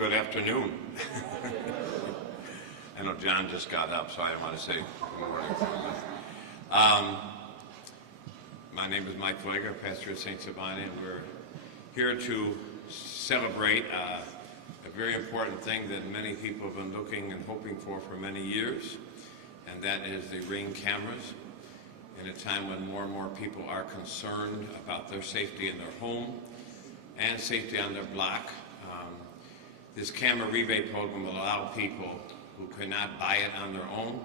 good afternoon. I know John just got up, so I want to say good morning. My name is Mike Flager, pastor at St. Sabina, and we're here to celebrate a very important thing that many people have been looking and hoping for many years, and that is the Ring cameras. In a time when more and more people are concerned about their safety in their home and safety on their block, this camera rebate program will allow people who cannot buy it on their own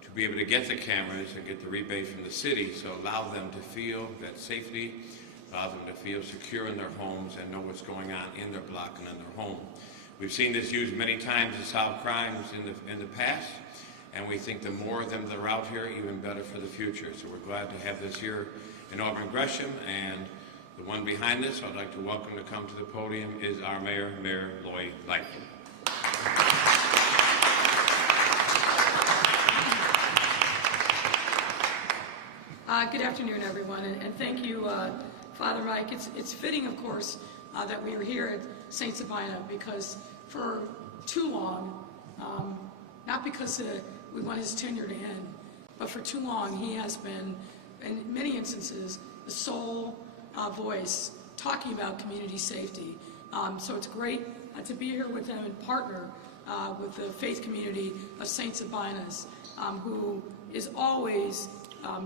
to be able to get the cameras and get the rebate from the city, so allow them to feel that safety, allow them to feel secure in their homes and know what's going on in their block and in their home. We've seen this used many times to solve crimes in the past, and we think the more of them that are out here, even better for the future. So we're glad to have this here in Auburn Gresham, and the one behind this I'd like to welcome to come to the podium is our Mayor, Mayor Lori Lightfoot. Good afternoon, everyone, and thank you, Father Mike. It's fitting, of course, that we are here at St. Sabina, because for too long, not because we want his tenure to end, but for too long he has been, in many instances, the sole voice talking about community safety. So it's great to be here with him and partner with the faith community of St. Sabina's, who is always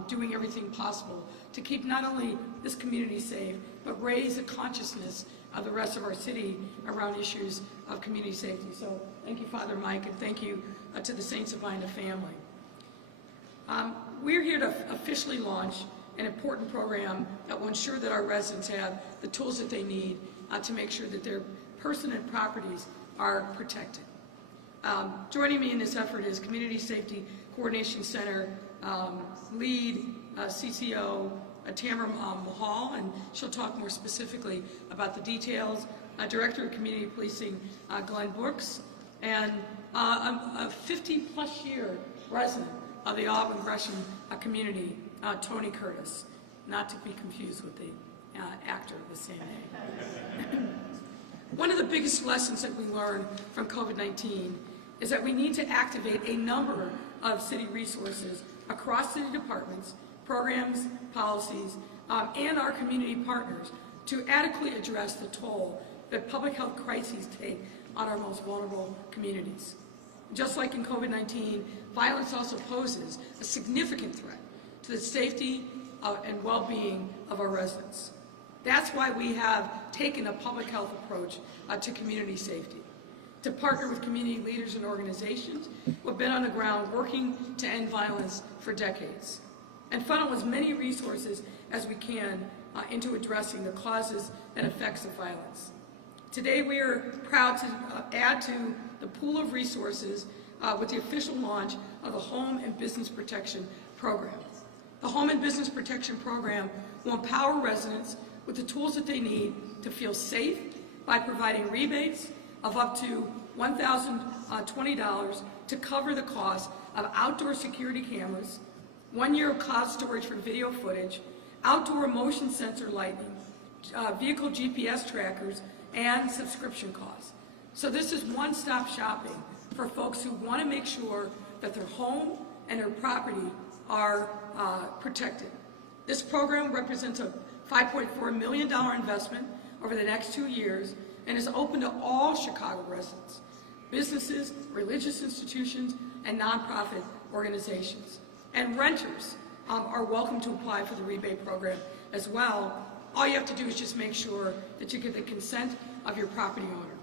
doing everything possible to keep not only this community safe, but raise the consciousness of the rest of our city around issues of community safety. So thank you, Father Mike, and thank you to the St. Sabina family. We're here to officially launch an important program that will ensure that our residents have the tools that they need to make sure that their person and properties are protected. Joining me in this effort is Community Safety Coordination Center lead CCO Tamara Mahal, and she'll talk more specifically about the details. Director of Community Policing Glenn Brooks, and a 50-plus year resident of the Auburn Gresham community, Tony Curtis, not to be confused with the actor of the same name. One of the biggest lessons that we learned from COVID-19 is that we need to activate a number of city resources across city departments, programs, policies, and our community partners to adequately address the toll that public health crises take on our most vulnerable communities. Just like in COVID-19, violence also poses a significant threat to the safety and well-being of our residents. That's why we have taken a public health approach to community safety, to partner with community leaders and organizations who have been on the ground working to end violence for decades, and funnel as many resources as we can into addressing the causes and effects of violence. Today we are proud to add to the pool of resources with the official launch of the Home and Business Protection Program. The Home and Business Protection Program will empower residents with the tools that they need to feel safe by providing rebates of up to $1,020 to cover the cost of outdoor security cameras, 1 year of cloud storage for video footage, outdoor motion sensor lighting, vehicle GPS trackers, and subscription costs. So this is one-stop shopping for folks who want to make sure that their home and their property are protected. This program represents a $5.4 million investment over the next 2 years and is open to all Chicago residents, businesses, religious institutions, and nonprofit organizations. And renters are welcome to apply for the rebate program as well. All you have to do is just make sure that you get the consent of your property owner.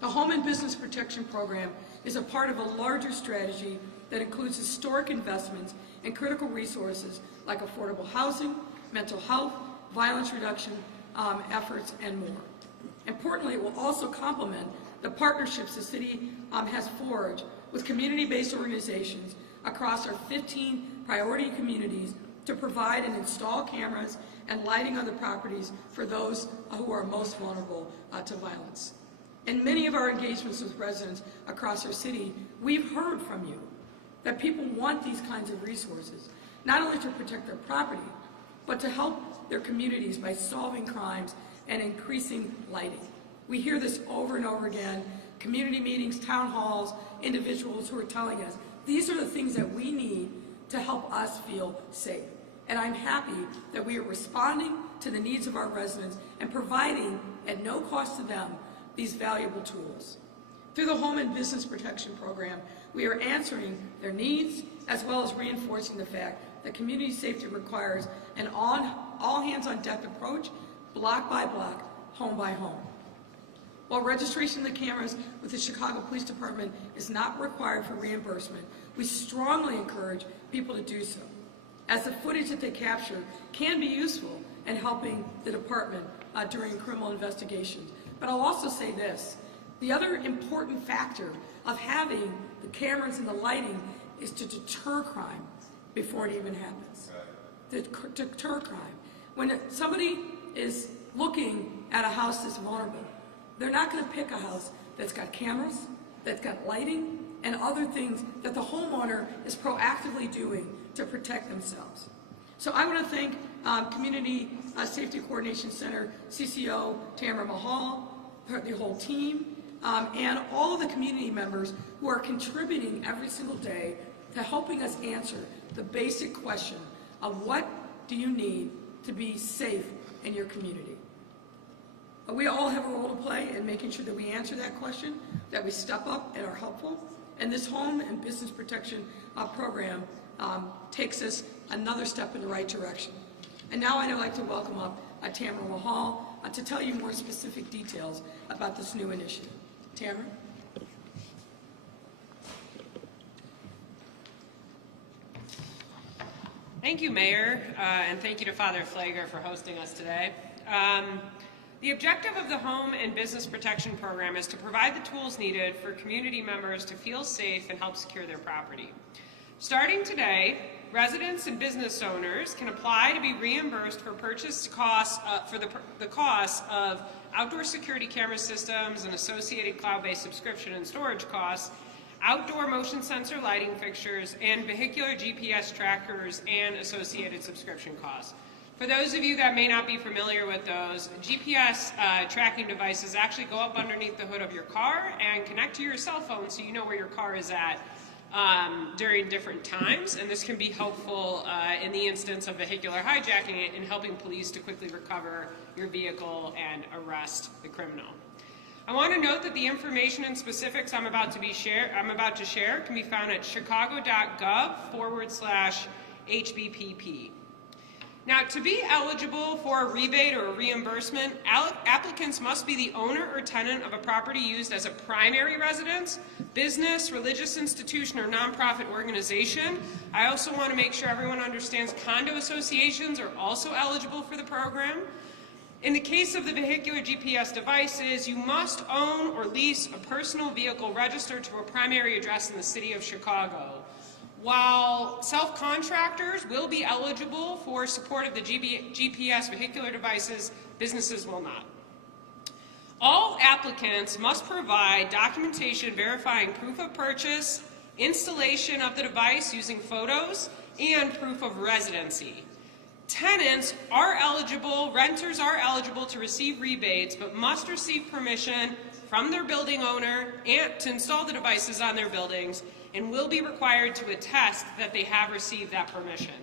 The Home and Business Protection Program is a part of a larger strategy that includes historic investments in critical resources like affordable housing, mental health, violence reduction efforts, and more. Importantly, it will also complement the partnerships the city has forged with community-based organizations across our 15 priority communities to provide and install cameras and lighting on the properties for those who are most vulnerable to violence. In many of our engagements with residents across our city, we've heard from you that people want these kinds of resources, not only to protect their property, but to help their communities by solving crimes and increasing lighting. We hear this over and over again community meetings, town halls, individuals who are telling us, these are the things that we need to help us feel safe. And I'm happy that we are responding to the needs of our residents and providing, at no cost to them, these valuable tools. Through the Home and Business Protection Program, we are answering their needs as well as reinforcing the fact that community safety requires an all-hands-on-deck approach, block by block, home by home. While registration of the cameras with the Chicago Police Department is not required for reimbursement, we strongly encourage people to do so, as the footage that they capture can be useful in helping the department during criminal investigations. But I'll also say this, the other important factor of having the cameras and the lighting is to deter crime before it even happens. Right. To deter crime. When somebody is looking at a house that's vulnerable, they're not going to pick a house that's got cameras, that's got lighting, and other things that the homeowner is proactively doing to protect themselves. So I want to thank Community Safety Coordination Center, CCO Tamara Mahal, the whole team, and all of the community members who are contributing every single day to helping us answer the basic question of what do you need to be safe in your community. We all have a role to play in making sure that we answer that question, that we step up and are helpful, and this Home and Business Protection Program takes us another step in the right direction. And now I'd like to welcome up Tamara Mahal to tell you more specific details about this new initiative. Tamara? Thank you, Mayor, and thank you to Father Flagler for hosting us today. The objective of the Home and Business Protection Program is to provide the tools needed for community members to feel safe and help secure their property. Starting today, residents and business owners can apply to be reimbursed for purchase costs for the cost of outdoor security camera systems and associated cloud-based subscription and storage costs, outdoor motion sensor lighting fixtures, and vehicular GPS trackers and associated subscription costs. For those of you that may not be familiar with those, GPS tracking devices actually go up underneath the hood of your car and connect to your cell phone so you know where your car is at during different times, and this can be helpful in the instance of vehicular hijacking in helping police to quickly recover your vehicle and arrest the criminal. I want to note that the information and specifics I'm about to share can be found at chicago.gov/HBPP. Now, to be eligible for a rebate or a reimbursement, applicants must be the owner or tenant of a property used as a primary residence, business, religious institution, or nonprofit organization. I also want to make sure everyone understands condo associations are also eligible for the program. In the case of the vehicular GPS devices, you must own or lease a personal vehicle registered to a primary address in the city of Chicago. While self-contractors will be eligible for support of the GPS vehicular devices, businesses will not. All applicants must provide documentation verifying proof of purchase, installation of the device using photos, and proof of residency. Tenants are eligible, renters are eligible to receive rebates, but must receive permission from their building owner and to install the devices on their buildings, and will be required to attest that they have received that permission.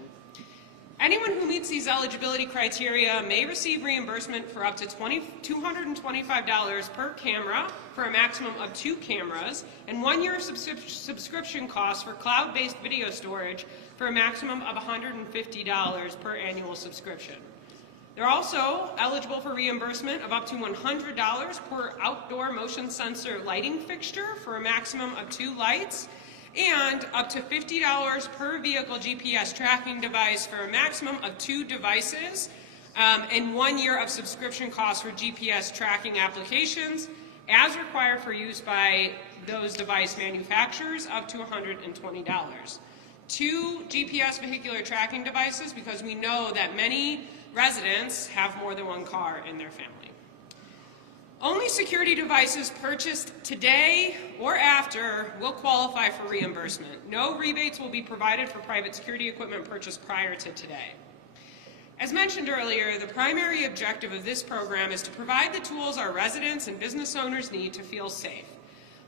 Anyone who meets these eligibility criteria may receive reimbursement for up to $225 per camera for a maximum of 2 cameras, and 1 year subscription costs for cloud-based video storage for a maximum of $150 per annual subscription. They're also eligible for reimbursement of up to $100 per outdoor motion sensor lighting fixture for a maximum of 2 lights, and up to $50 per vehicle GPS tracking device for a maximum of 2 devices, and 1 year of subscription costs for GPS tracking applications as required for use by those device manufacturers, up to $120. 2 GPS vehicular tracking devices, because we know that many residents have more than 1 car in their family. Only security devices purchased today or after will qualify for reimbursement. No rebates will be provided for private security equipment purchased prior to today. As mentioned earlier, the primary objective of this program is to provide the tools our residents and business owners need to feel safe.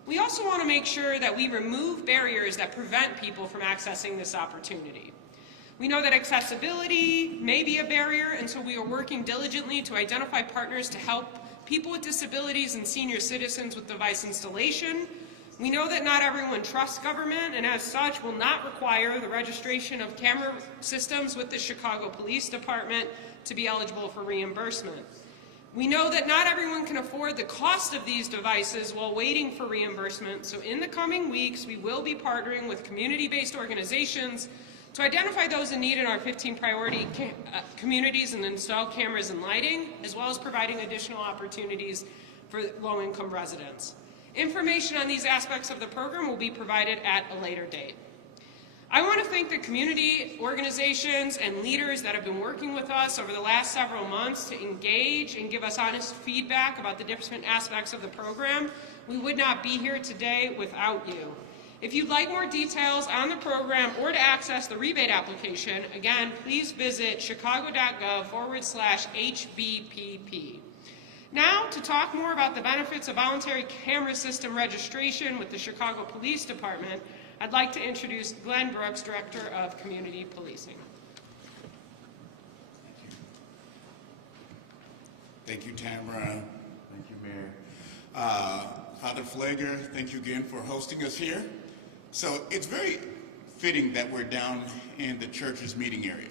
We also want to make sure that we remove barriers that prevent people from accessing this opportunity. We know that accessibility may be a barrier, and so we are working diligently to identify partners to help people with disabilities and senior citizens with device installation. We know that not everyone trusts government, and as such will not require the registration of camera systems with the Chicago Police Department to be eligible for reimbursement. We know that not everyone can afford the cost of these devices while waiting for reimbursement, so in the coming weeks we will be partnering with community-based organizations to identify those in need in our 15 priority communities and install cameras and lighting, as well as providing additional opportunities for low-income residents. Information on these aspects of the program will be provided at a later date. I want to thank the community organizations and leaders that have been working with us over the last several months to engage and give us honest feedback about the different aspects of the program. We would not be here today without you. If you'd like more details on the program or to access the rebate application, again, please visit chicago.gov/HBPP. Now, to talk more about the benefits of voluntary camera system registration with the Chicago Police Department, I'd like to introduce Glenn Brooks, Director of Community Policing. Thank you, Tamara. Thank you, Mayor. Father Flager, thank you again for hosting us here. So it's very fitting that we're down in the church's meeting area.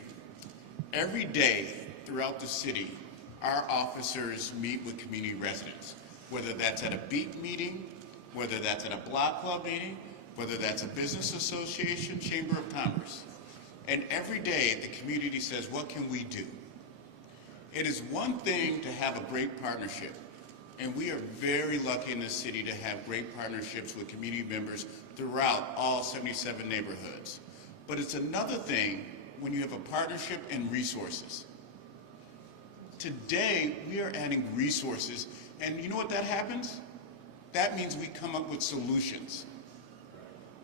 Every day throughout the city, our officers meet with community residents, whether that's at a beat meeting, whether that's at a block club meeting, whether that's a business association, chamber of commerce. And every day the community says, what can we do? It is one thing to have a great partnership, and we are very lucky in this city to have great partnerships with community members throughout all 77 neighborhoods. But it's another thing when you have a partnership and resources. Today, we are adding resources, and you know what that happens? That means we come up with solutions.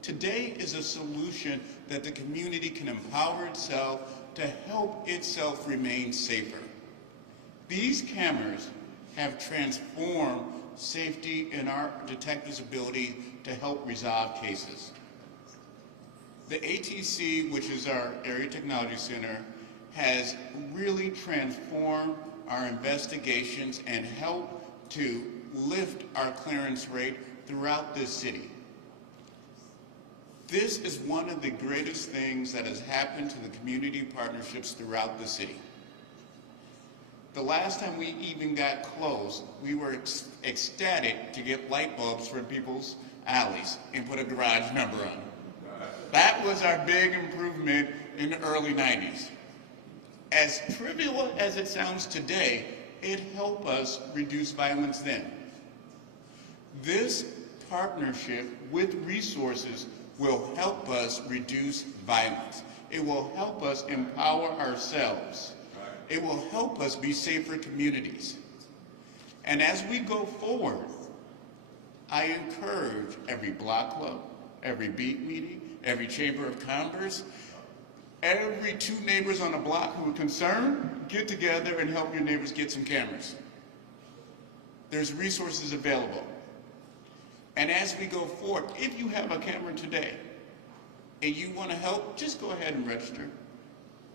Today is a solution that the community can empower itself to help itself remain safer. These cameras have transformed safety and our detectives' ability to help resolve cases. The ATC, which is our Area Technology Center, has really transformed our investigations and helped to lift our clearance rate throughout this city. This is one of the greatest things that has happened to the community partnerships throughout the city. The last time we even got close, we were ecstatic to get light bulbs for people's alleys and put a garage number on. That was our big improvement in the early 90s. As trivial as it sounds today, it helped us reduce violence then. This partnership with resources will help us reduce violence. It will help us empower ourselves. It will help us be safer communities. And as we go forward, I encourage every block club, every beat meeting, every chamber of commerce, every two neighbors on a block who are concerned, get together and help your neighbors get some cameras. There's resources available. And as we go forward, if you have a camera today and you want to help, just go ahead and register.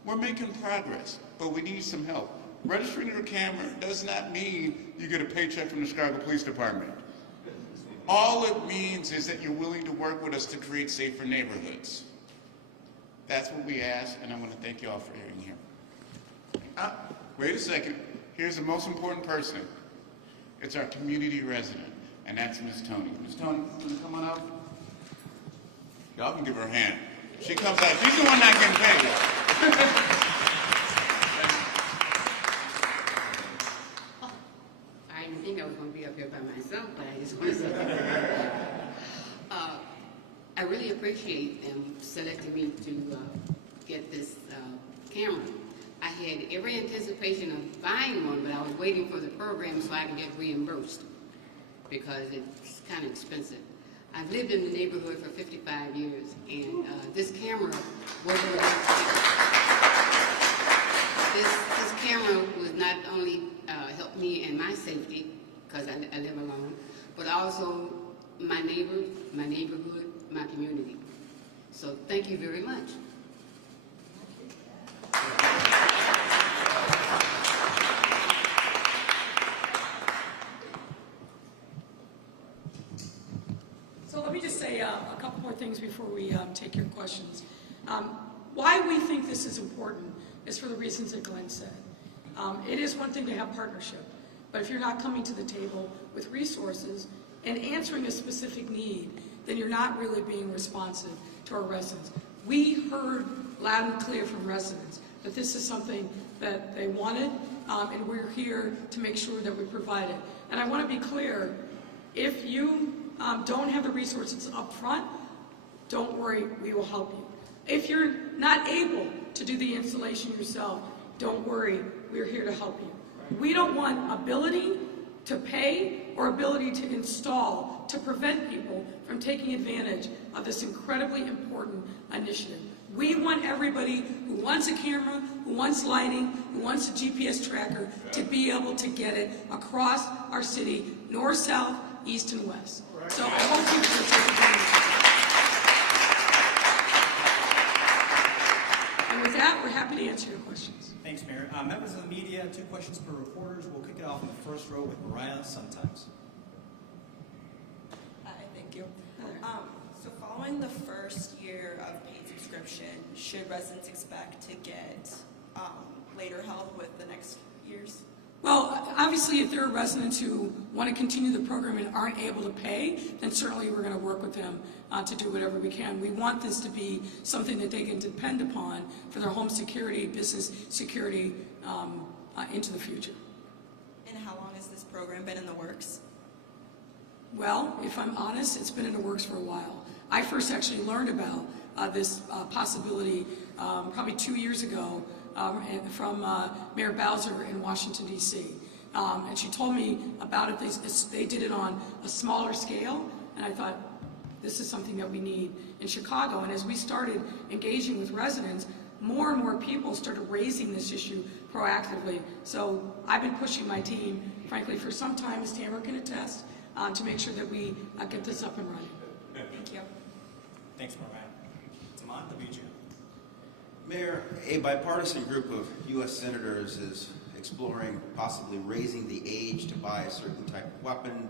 We're making progress, but we need some help. Registering your camera does not mean you get a paycheck from the Chicago Police Department. All it means is that you're willing to work with us to create safer neighborhoods. That's what we ask, and I want to thank you all for being here. Wait a second. Here's the most important person. It's our community resident, and that's Ms. Tony. Ms. Tony, can you come on out? Y'all can give her a hand. She comes out. She's the one not getting paid. I didn't think I was going to be up here by myself, but I just want to say I really appreciate them selecting me to get this camera. I had every anticipation of buying one, but I was waiting for the program so I can get reimbursed because it's kind of expensive. I've lived in the neighborhood for 55 years, and this camera was this camera was not only helped me in my safety, because I live alone, but also my neighborhood, my community. So thank you very much. So let me just say a couple more things before we take your questions. Why we think this is important is for the reasons that Glenn said. It is one thing to have partnership, but if you're not coming to the table with resources and answering a specific need, then you're not really being responsive to our residents. We heard loud and clear from residents that this is something that they wanted, and we're here to make sure that we provide it. And I want to be clear, if you don't have the resources up front, don't worry, we will help you. If you're not able to do the installation yourself, don't worry, we're here to help you. We don't want ability to pay or ability to install to prevent people from taking advantage of this incredibly important initiative. We want everybody who wants a camera, who wants lighting, who wants a GPS tracker to be able to get it across our city, north, south, east, and west. So I hope you will take advantage. And with that, we're happy to answer your questions. Thanks, Mayor. Members of the media, 2 questions per reporters. We'll kick it off in the first row with Mariah Sun-Times. Hi, thank you. So following the first year of paid subscription, should residents expect to get later help with the next years? Well, obviously, if there are residents who want to continue the program and aren't able to pay, then certainly we're going to work with them to do whatever we can. We want this to be something that they can depend upon for their home security, business security into the future. And how long has this program been in the works? Well, if I'm honest, it's been in the works for a while. I first actually learned about this possibility probably 2 years ago from Mayor Bowser in Washington, D.C. And she told me about it. They did it on a smaller scale, and I thought, this is something that we need in Chicago. And as we started engaging with residents, more and more people started raising this issue proactively. So I've been pushing my team, frankly, for some time, as Tamara can attest, to make sure that we get this up and running. Thank you. Thanks, Mariah. Taman, WGN. Mayor, a bipartisan group of U.S. senators is exploring possibly raising the age to buy a certain type of weapon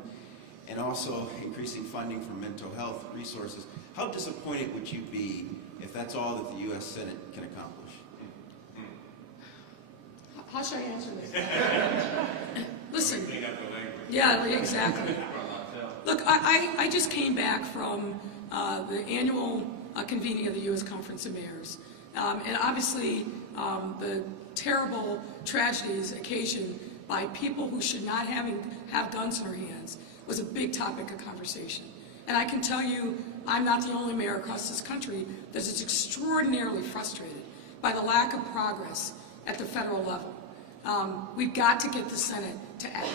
and also increasing funding for mental health resources. How disappointed would you be if that's all that the U.S. Senate can accomplish? How should I answer this? Listen. Yeah, exactly. Look, I just came back from the annual convening of the U.S. Conference of Mayors. And obviously, the terrible tragedies occasioned by people who should not have guns in their hands was a big topic of conversation. And I can tell you, I'm not the only mayor across this country that is extraordinarily frustrated by the lack of progress at the federal level. We've got to get the Senate to act.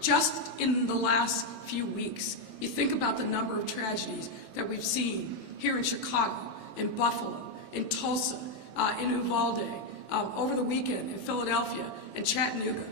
Just in the last few weeks, you think about the number of tragedies that we've seen here in Chicago, in Buffalo, in Tulsa, in Uvalde, over the weekend in Philadelphia and Chattanooga.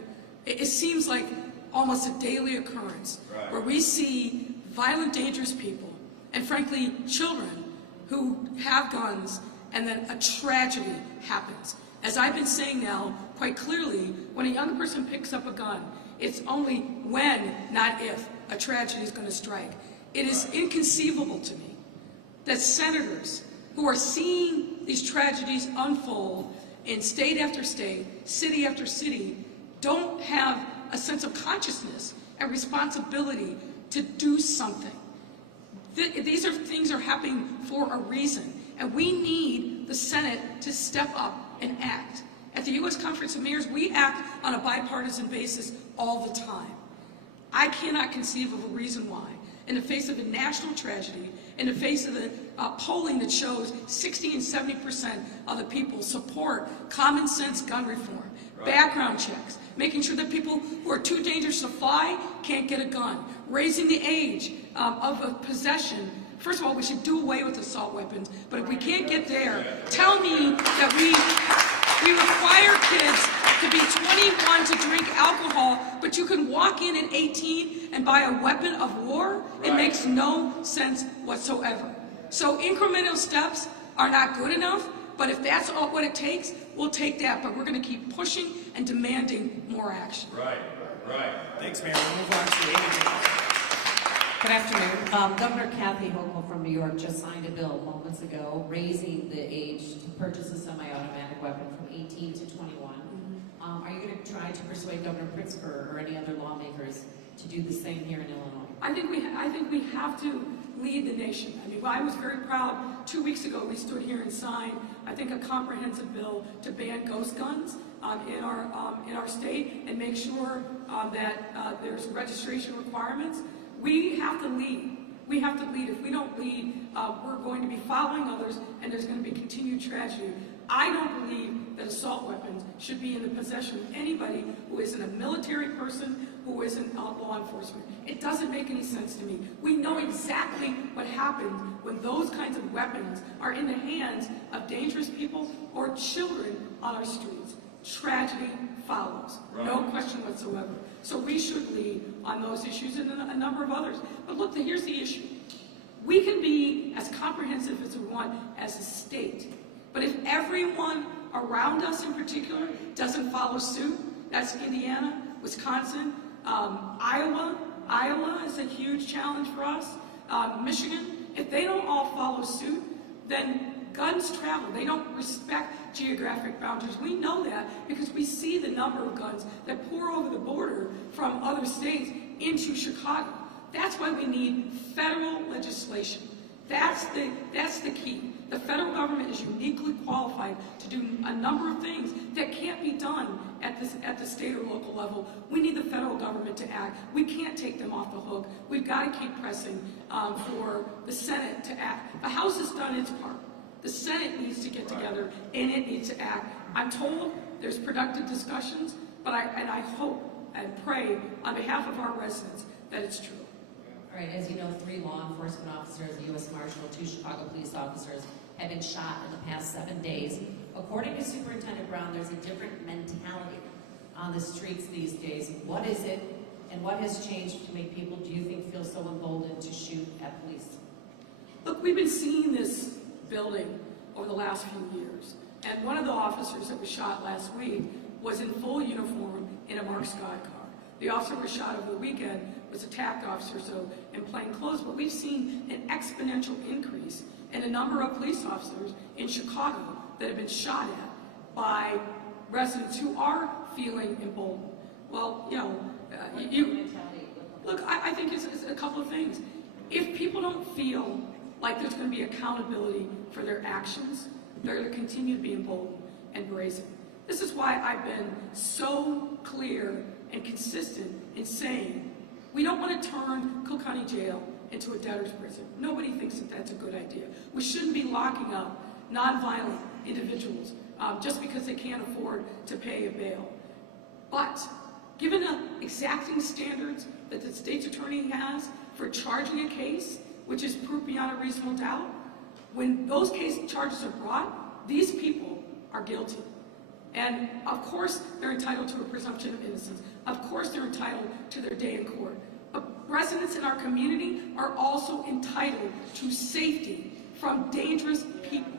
It seems like almost a daily occurrence where we see violent, dangerous people and frankly children who have guns, and then a tragedy happens. As I've been saying now quite clearly, when a young person picks up a gun, it's only when, not if, a tragedy is going to strike. It is inconceivable to me that senators who are seeing these tragedies unfold in state after state, city after city, don't have a sense of consciousness and responsibility to do something. These things are happening for a reason, and we need the Senate to step up and act. At the U.S. Conference of Mayors, we act on a bipartisan basis all the time. I cannot conceive of a reason why, in the face of a national tragedy, in the face of the polling that shows 60 and 70% of the people support common sense gun reform, background checks, making sure that people who are too dangerous to fly can't get a gun, raising the age of a possession. First of all, we should do away with assault weapons, but if we can't get there, tell me that we require kids to be 21 to drink alcohol, but you can walk in at 18 and buy a weapon of war? It makes no sense whatsoever. So incremental steps are not good enough, but if that's what it takes, we'll take that. But we're going to keep pushing and demanding more action. Right. Thanks, Mayor. We'll move on to Amy. Good afternoon. Governor Kathy Hochul from New York just signed a bill moments ago raising the age to purchase a semi-automatic weapon from 18 to 21. Are you going to try to persuade Governor Pritzker or any other lawmakers to do the same here in Illinois? I think we have to lead the nation. I mean, I was very proud. 2 weeks ago, we stood here and signed, I think, a comprehensive bill to ban ghost guns in our state and make sure that there's registration requirements. We have to lead. We have to lead. If we don't lead, we're going to be following others, and there's going to be continued tragedy. I don't believe that assault weapons should be in the possession of anybody who isn't a military person, who isn't law enforcement. It doesn't make any sense to me. We know exactly what happens when those kinds of weapons are in the hands of dangerous people or children on our streets. Tragedy follows, no question whatsoever. So we should lead on those issues and a number of others. But look, here's the issue. We can be as comprehensive as we want as a state, but if everyone around us in particular doesn't follow suit, that's Indiana, Wisconsin, Iowa. Iowa is a huge challenge for us. Michigan, if they don't all follow suit, then guns travel. They don't respect geographic boundaries. We know that because we see the number of guns that pour over the border from other states into Chicago. That's why we need federal legislation. That's the key. The federal government is uniquely qualified to do a number of things that can't be done at the state or local level. We need the federal government to act. We can't take them off the hook. We've got to keep pressing for the Senate to act. The House has done its part. The Senate needs to get together and it needs to act. I'm told there's productive discussions, but I hope and pray on behalf of our residents that it's true. All right, as you know, 3 law enforcement officers, a U.S. Marshal, 2 Chicago police officers have been shot in the past 7 days. According to Superintendent Brown, there's a different mentality on the streets these days. What is it, and what has changed to make people, do you think, feel so emboldened to shoot at police? Look, we've been seeing this building over the last few years, and one of the officers that was shot last week was in full uniform in a Mark Scott car. The officer was shot over the weekend was a TAC officer, so in plain clothes, but we've seen an exponential increase in a number of police officers in Chicago that have been shot at by residents who are feeling emboldened. Well, you know, look, I think it's a couple of things. If people don't feel like there's going to be accountability for their actions, they're going to continue to be emboldened and brazen. This is why I've been so clear and consistent in saying we don't want to turn Cook County Jail into a debtor's prison. Nobody thinks that that's a good idea. We shouldn't be locking up nonviolent individuals just because they can't afford to pay a bail. But given the exacting standards that the state's attorney has for charging a case, which is proof beyond a reasonable doubt, when those case charges are brought, these people are guilty. And of course, they're entitled to a presumption of innocence. Of course, they're entitled to their day in court. But residents in our community are also entitled to safety from dangerous people.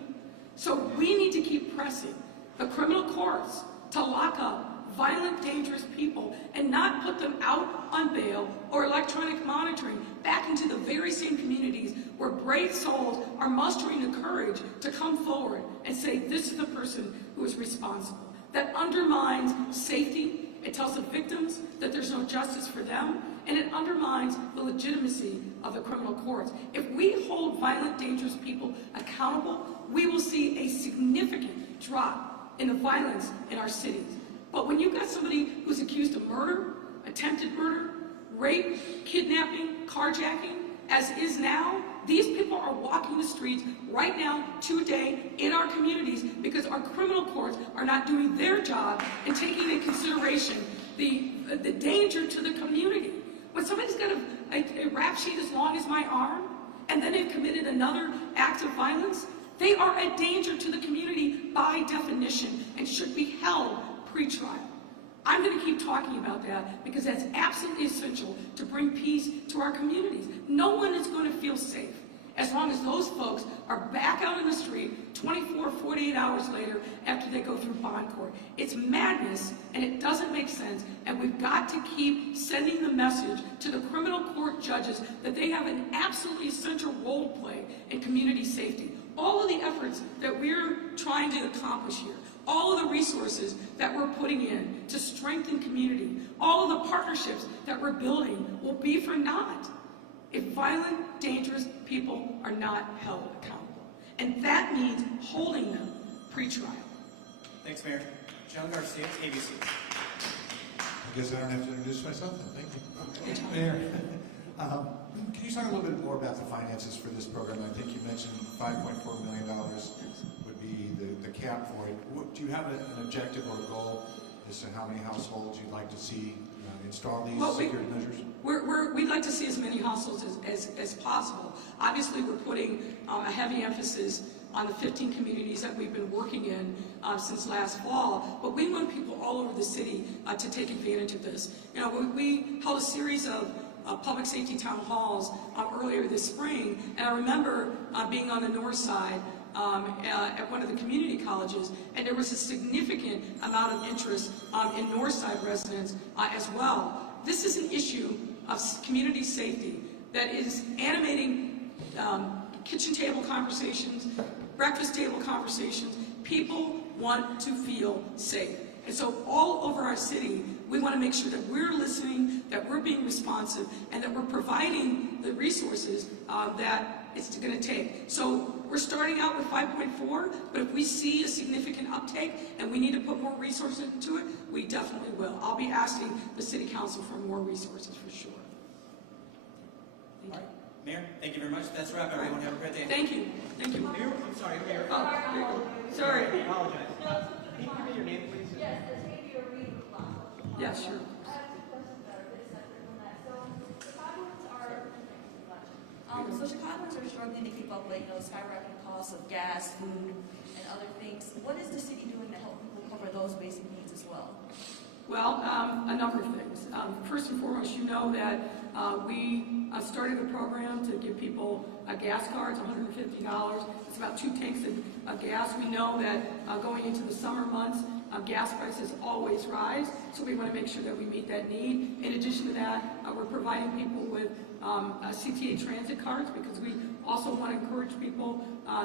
So we need to keep pressing the criminal courts to lock up violent, dangerous people and not put them out on bail or electronic monitoring back into the very same communities where brave souls are mustering the courage to come forward and say, this is the person who is responsible. That undermines safety. It tells the victims that there's no justice for them, and it undermines the legitimacy of the criminal courts. If we hold violent, dangerous people accountable, we will see a significant drop in the violence in our cities. But when you've got somebody who's accused of murder, attempted murder, rape, kidnapping, carjacking, as is now, these people are walking the streets right now, today, in our communities because our criminal courts are not doing their job and taking into consideration the danger to the community. When somebody's got a rap sheet as long as my arm, and then they've committed another act of violence, they are a danger to the community by definition and should be held pre-trial. I'm going to keep talking about that because that's absolutely essential to bring peace to our communities. No one is going to feel safe as long as those folks are back out in the street 24, 48 hours later after they go through bond court. It's madness, and it doesn't make sense, and we've got to keep sending the message to the criminal court judges that they have an absolutely essential role to play in community safety. All of the efforts that we're trying to accomplish here, all of the resources that we're putting in to strengthen community, all of the partnerships that we're building will be for naught if violent, dangerous people are not held accountable. And that means holding them pre-trial. Thanks, Mayor. John Garcia, ABC. I guess I don't have to introduce myself then. Thank you. Mayor, can you talk a little bit more about the finances for this program? I think you mentioned $5.4 million would be the cap for it. Do you have an objective or a goal as to how many households you'd like to see install these security measures? We'd like to see as many households as possible. Obviously, we're putting a heavy emphasis on the 15 communities that we've been working in since last fall, but we want people all over the city to take advantage of this. You know, we held a series of public safety town halls earlier this spring, and I remember being on the north side at one of the community colleges, and there was a significant amount of interest in north side residents as well. This is an issue of community safety that is animating kitchen table conversations, breakfast table conversations. People want to feel safe. And so all over our city, we want to make sure that we're listening, that we're being responsive, and that we're providing the resources that it's going to take. So we're starting out with 5.4, but if we see a significant uptake and we need to put more resources into it, we definitely will. I'll be asking the City Council for more resources for sure. All right. Mayor, thank you very much. That's a wrap, everyone. Have a great day. Thank you. Thank you. Mayor, I'm sorry, Mayor. Sorry. I apologize. Can you give me your name, please? Yes, it's maybe a read. Yeah, sure. I have two questions that are a bit separate from that. So Chicagoans are struggling to keep up with, skyrocketing costs of gas, food, and other things. What is the city doing to help people cover those basic needs as well? Well, a number of things. First and foremost, you know that we started a program to give people gas cards, $150. It's about 2 tanks of gas. We know that going into the summer months, gas prices always rise, so we want to make sure that we meet that need. In addition to that, we're providing people with CTA transit cards because we also want to encourage people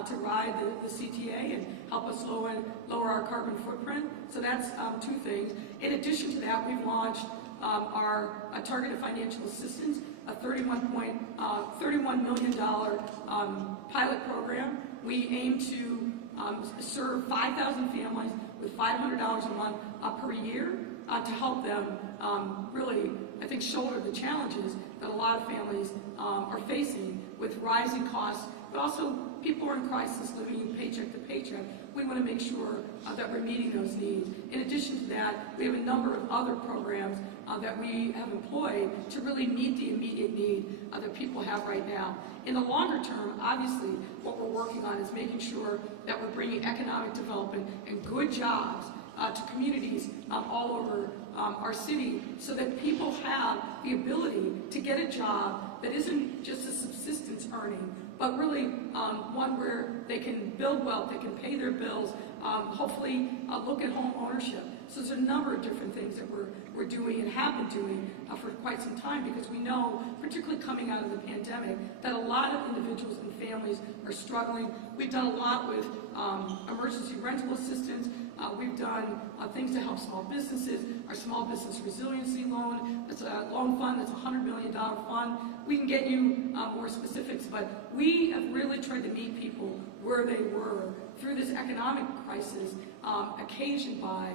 to ride the CTA and help us lower our carbon footprint. So that's 2 things. In addition to that, we've launched our targeted financial assistance, a $31 million pilot program. We aim to serve 5,000 families with $500 a month per year to help them really, I think, shoulder the challenges that a lot of families are facing with rising costs, but also people are in crisis living paycheck to paycheck. We want to make sure that we're meeting those needs. In addition to that, we have a number of other programs that we have employed to really meet the immediate need that people have right now. In the longer term, obviously, what we're working on is making sure that we're bringing economic development and good jobs to communities all over our city so that people have the ability to get a job that isn't just a subsistence earning, but really one where they can build wealth, they can pay their bills, hopefully look at home ownership. So there's a number of different things that we're doing and have been doing for quite some time because we know, particularly coming out of the pandemic, that a lot of individuals and families are struggling. We've done a lot with emergency rental assistance. We've done things to help small businesses. Our small business resiliency loan, that's a loan fund, that's a $100 million fund. We can get you more specifics, but we have really tried to meet people where they were through this economic crisis occasioned by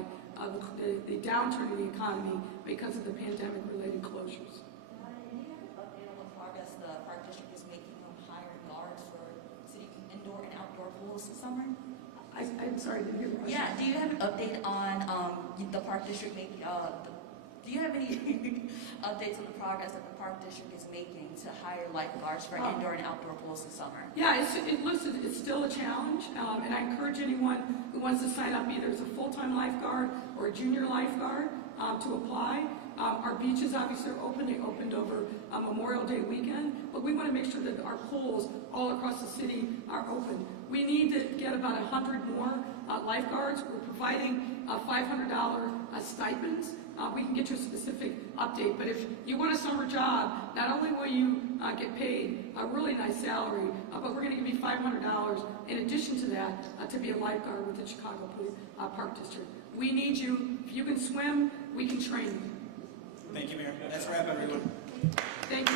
the downturn in the economy because of the pandemic-related closures. And do you have an update on what progress the Park District is making on hiring guards for city indoor and outdoor pools this summer? I'm sorry, didn't hear the question. Yeah, do you have an update on the Park District making, do you have any updates on the progress that the Park District is making to hire lifeguards for indoor and outdoor pools this summer? Yeah, it's still a challenge, and I encourage anyone who wants to sign up either as a full-time lifeguard or a junior lifeguard to apply. Our beaches obviously are open. They opened over Memorial Day weekend, but we want to make sure that our pools all across the city are open. We need to get about 100 more lifeguards. We're providing $500 stipends. We can get you a specific update, but if you want a summer job, not only will you get paid a really nice salary, but we're going to give you $500 in addition to that to be a lifeguard with the Chicago Park District. We need you. If you can swim, we can train you. Thank you, Mayor. Let's wrap, everyone. Thank you.